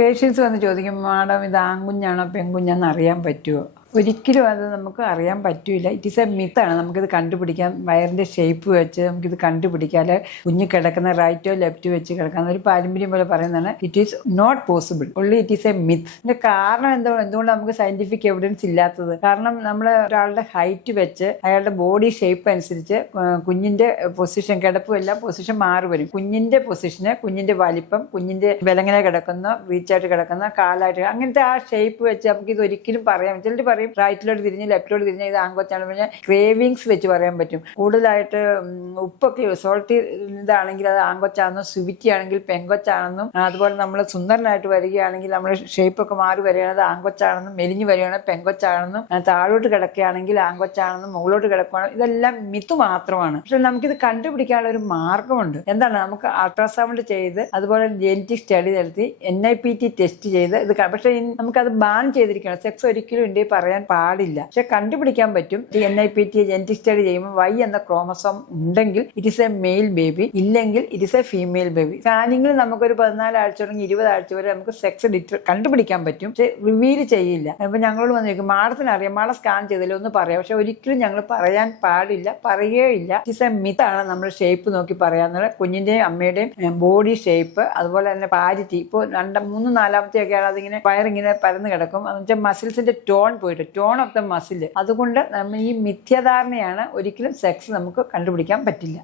Patients വന്ന് ചോദിക്കും, madam ഇത് ആൺകുഞ്ഞാണോ പെൺകുഞ്ഞാന്ന് അറിയാൻ പറ്റുമോ? ഒരിക്കലും അത് നമുക്ക് അറിയാൻ പറ്റില്ല. ഇറ്റ് ഈസ് എ മിത്താണ്. നമുക്കിത് കണ്ടുപിടിക്കാം. വയറിൻ്റെ ഷേപ്പ് വെച്ച് നമുക്കിത് കണ്ടുപിടിക്കാം. അല്ലെ കുഞ്ഞ് കിടക്കുന്ന റൈറ്റോ ലെഫ്റ്റ് വെച്ച് കിടക്കുന്ന ഒരു പാരമ്പര്യം പോലെ പറയുന്നതാണ്. It is not possible, only it is a myth. ഇതിന്റെ കാരണം എന്തുകൊണ്ട് നമുക്ക് സയന്റിഫിക് എവിഡൻസ് ഇല്ലാത്തത്? കാരണം നമ്മൾ ഒരാളുടെ ഹൈറ്റ് വെച്ച് അയാളുടെ ബോഡി ഷേപ്പ് അനുസരിച്ച് കുഞ്ഞിന്റെ പൊസിഷൻ, കിടപ്പും എല്ലാം പൊസിഷൻ മാറി വരും. കുഞ്ഞിന്റെ പൊസിഷന്, കുഞ്ഞിന്റെ വലിപ്പം, കുഞ്ഞിന്റെ വിലങ്ങനെ കിടക്കുന്ന, വീച്ചായിട്ട് കിടക്കുന്ന, കാലായിട്ട്, അങ്ങനത്തെ ആ ഷേപ്പ് വെച്ച് നമുക്ക് ഇത് ഒരിക്കലും പറയാൻ പറ്റില്ല. റൈറ്റിലോട്ട് തിരിഞ്ഞ് ലെഫ്റ്റിലോട്ട് തിരിഞ്ഞ് ഇത് ആൺകൊച്ചാണ്. പിന്നെ ക്രേവിങ്സ് വെച്ച് പറയാൻ പറ്റും. കൂടുതലായിട്ട് ഉപ്പൊക്കെ സോൾട്ടി ഇതാണെങ്കിൽ അത് ആൺകൊച്ചാണെന്നും, സ്വിവിറ്റി ആണെങ്കിൽ പെങ്കൊച്ചാണെന്നും, അതുപോലെ നമ്മൾ സുന്ദരനായിട്ട് വരികയാണെങ്കിൽ നമ്മൾ ഷേപ്പൊക്കെ മാറി വരികയാണെങ്കിൽ ആൺകൊച്ചാണെന്നും, മെലിഞ്ഞു വരികയാണെങ്കിൽ പെങ്കൊച്ചാണെന്നും, താഴോട്ട് കിടക്കുകയാണെങ്കിൽ ആൺകൊച്ചാണെന്നും, മുകളിലോട്ട് കിടക്കുകയാണെന്നും, ഇതെല്ലാം മിത്ത് മാത്രമാണ്. പക്ഷെ നമുക്കിത് കണ്ടുപിടിക്കാനുള്ള ഒരു മാർഗമുണ്ട്. എന്താണ്? നമുക്ക് അൾട്രാസൗണ്ട് ചെയ്ത് അതുപോലെ ജെനറ്റിക് സ്റ്റഡി നടത്തി NIPT ടെസ്റ്റ് ചെയ്ത് ഇത്. പക്ഷെ നമുക്കത് ബാൻ ചെയ്തിരിക്കണം. സെക്സ് ഒരിക്കലും ഇന്ത്യയിൽ പറയാൻ പാടില്ല. പക്ഷെ കണ്ടുപിടിക്കാൻ പറ്റും. NIPT ജെനറ്റിക് സ്റ്റഡി ചെയ്യുമ്പോൾ Y എന്ന ക്രോമസോം ഉണ്ടെങ്കിൽ it is a male baby, ഇല്ലെങ്കിൽ it is a female baby. സ്കാനിങ്ങിൽ നമുക്കൊരു 14 ആഴ്ച തുടങ്ങി 20 ആഴ്ച വരെ നമുക്ക് സെക്സ് കണ്ടുപിടിക്കാൻ പറ്റും. പക്ഷെ റിവീൽ ചെയ്യില്ല. അപ്പൊ ഞങ്ങളോട് വന്നിരിക്കും, മാഡത്തിന് അറിയാം, മാഡം സ്കാൻ ചെയ്തില്ല, ഒന്ന് പറയാം. പക്ഷെ ഒരിക്കലും ഞങ്ങൾ പറയാൻ പാടില്ല, പറയുകയില്ല. ഇറ്റ് ഇസ് എ മിത്താണ് നമ്മൾ ഷേപ്പ് നോക്കി പറയാന്നുള്ളത്. കുഞ്ഞിന്റെയും അമ്മയുടെയും ബോഡി ഷേപ്പ്, അതുപോലെ തന്നെ പാരിറ്റി. ഇപ്പോൾ 2, 3, 4 ഒക്കെയാണ് അതിങ്ങനെ വയറിങ്ങനെ പരന്ന് കിടക്കും. എന്ന് വെച്ചാൽ മസിൽസിന്റെ ടോൺ പോയിട്ട്, ടോൺ ഓഫ് ദ മസിൽ. അതുകൊണ്ട് ഈ മിഥ്യാധാരണയാണ്. ഒരിക്കലും സെക്സ് നമുക്ക് കണ്ടുപിടിക്കാൻ പറ്റില്ല.